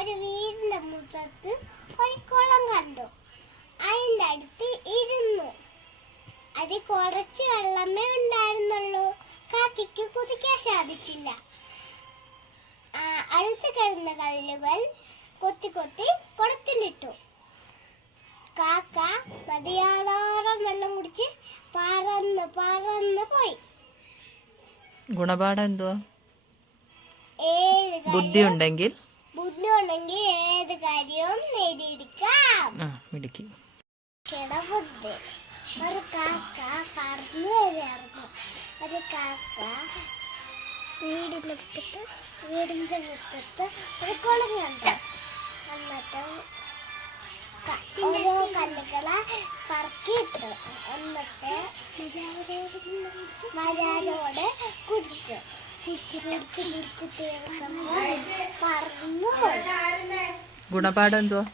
ഒരു വീടിന്റെ മുറ്റത്ത് ഒരു കുളം കണ്ടു. അതിന്റെ അടുത്ത് ഇരുന്നു. അതിൽ കുറച്ച് വെള്ളമേ ഉണ്ടായിരുന്നുള്ളൂ. കാക്കിക്ക് കുതിക്കാൻ സാധിച്ചില്ല. അടുത്ത് കിടന്ന കല്ലുകൾ കൊത്തി കൊത്തി കുളത്തിലിട്ടു. കാക്ക മതിയാളോളം വെള്ളം കുടിച്ച് പറന്ന് പറന്ന് പോയി. ഗുണപാഠം എന്തുവാ? ബുദ്ധി ഉണ്ടെങ്കിൽ ഉണ്ടെങ്കിൽ ഏത് കാര്യവും നേടിയെടുക്കാം. ആ മിടുക്കി. കിടവുണ്ട് ഒരു കാക്ക പറന്നു വരായിരുന്നു ഒരു കാക്ക വീടിന്റെ മുറ്റത്ത് വീടിന്റെ മുറ്റത്ത് ഒരു കുളം കണ്ടു. എന്നിട്ട് ഓരോ കല്ലുകളെ പറക്കിയിട്ടു. എന്നിട്ട് മരാരോട് കുടിച്ചു ഗുണപാഠം എന്തുവാ?